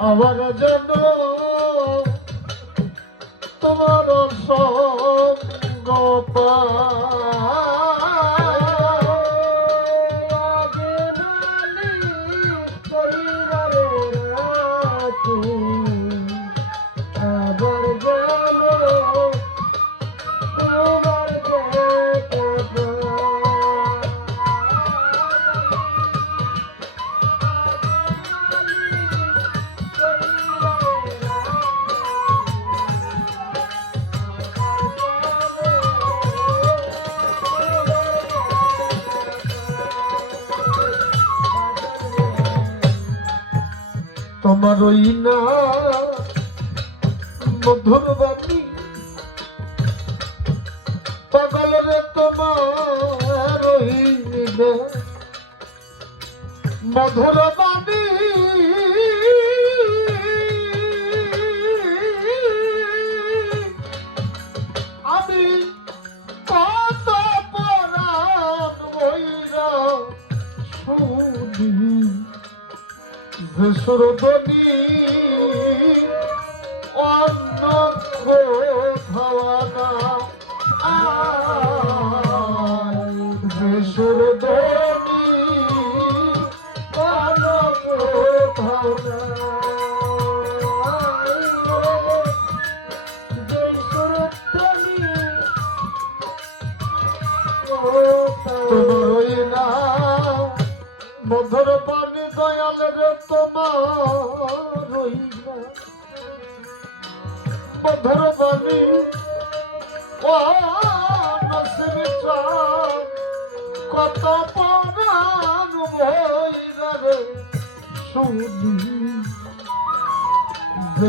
আমার যেন তোমার সঙ্গ তোমার ওই না মধুর বাণী পাগল রে তোমার ওই না মধুর বাণী আমি কত পরাণ বইরা শুনি সুরধনী অন্য কোথাওয়ানা যে সুরধনী অন্য কোথাওয়ানা তোমার ওই না মধুর পানি দয়াল রে তোমার মধুর পানি কত পরাণ ভৈরা রে শুনি যে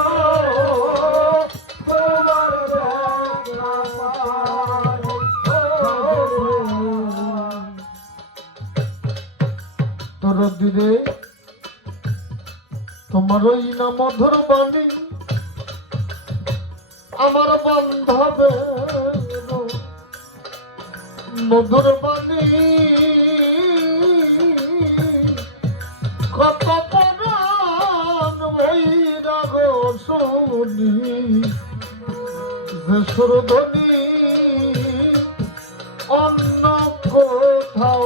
দিরে তোমার ওই না মধুর বাণী আমার বান্ধবে মধুর বাণী কত পরাণ ভৈরা গো শুনি। যে অন্য কোথাও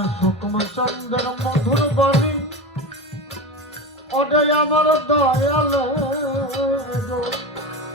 আমার চন্দ্র মধুর বাণী ওটাই আমার দয়াল।